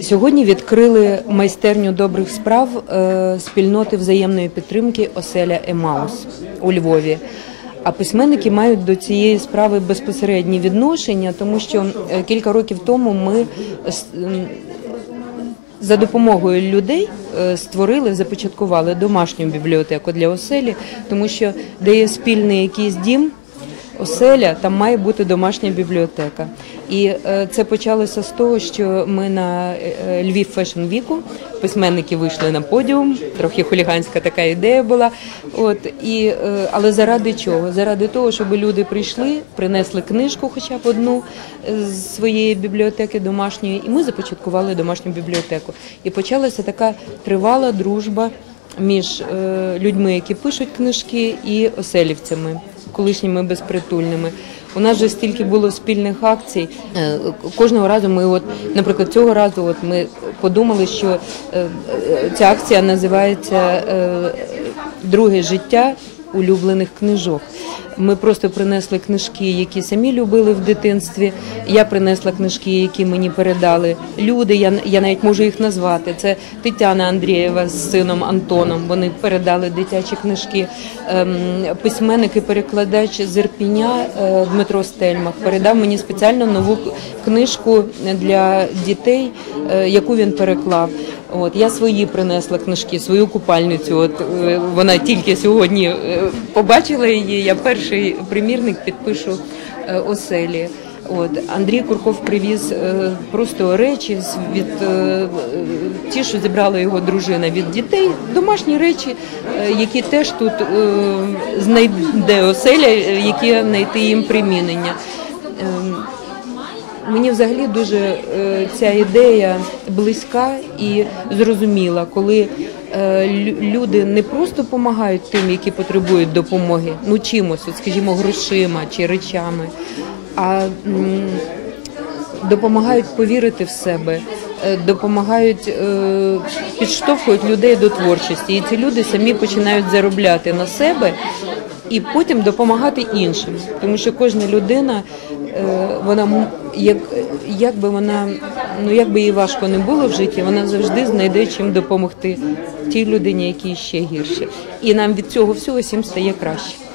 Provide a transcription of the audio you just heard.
Сьогодні відкрили майстерню добрих справ е, спільноти взаємної підтримки Оселя Емаус у Львові. А письменники мають до цієї справи безпосередні відношення, тому що е, кілька років тому ми за допомогою людей е, створили, започаткували домашню бібліотеку для оселі, тому що де є спільний якийсь дім, оселя, там має бути домашня бібліотека. І е, це почалося з того, що ми на е, Львів Фешн Віку письменники вийшли на подіум, трохи хуліганська така ідея була. От і е, але заради чого? Заради того, щоб люди прийшли, принесли книжку, хоча б одну е, з своєї бібліотеки домашньої, і ми започаткували домашню бібліотеку. І почалася така тривала дружба між е, людьми, які пишуть книжки, і оселівцями, колишніми безпритульними. У нас же стільки було спільних акцій. Е, Кожного разу ми, от, наприклад, цього разу, от ми подумали, що е, е, ця акція називається Друге життя улюблених книжок. Ми просто принесли книжки, які самі любили в дитинстві. Я принесла книжки, які мені передали люди. Я, я навіть можу їх назвати. Це Тетяна Андрієва з сином Антоном. Вони передали дитячі книжки. Ем, письменник і перекладач з Ірпіня е, Дмитро Стельмах передав мені спеціально нову книжку для дітей, е, яку він переклав. От я свої принесла книжки, свою купальницю. От е, вона тільки сьогодні е, побачила її. Я перший примірник підпишу е, оселі. От Андрій Курков привіз просто речі від ті, що зібрала його дружина від дітей, домашні речі, які теж тут знайде оселя, які знайти їм примінення. Ем, Мені взагалі дуже е, ця ідея близька і зрозуміла, коли е, люди не просто допомагають тим, які потребують допомоги, ну чимось, от, скажімо, грошима чи речами, а допомагають повірити в себе, е, допомагають, підштовхують людей до творчості. І ці люди самі починають заробляти на себе і потім допомагати іншим. Тому що кожна людина, е, вона як, як би вона, ну як би їй важко не було в житті, вона завжди знайде чим допомогти тій людині, якій ще гірше. І нам від цього всього всім стає краще.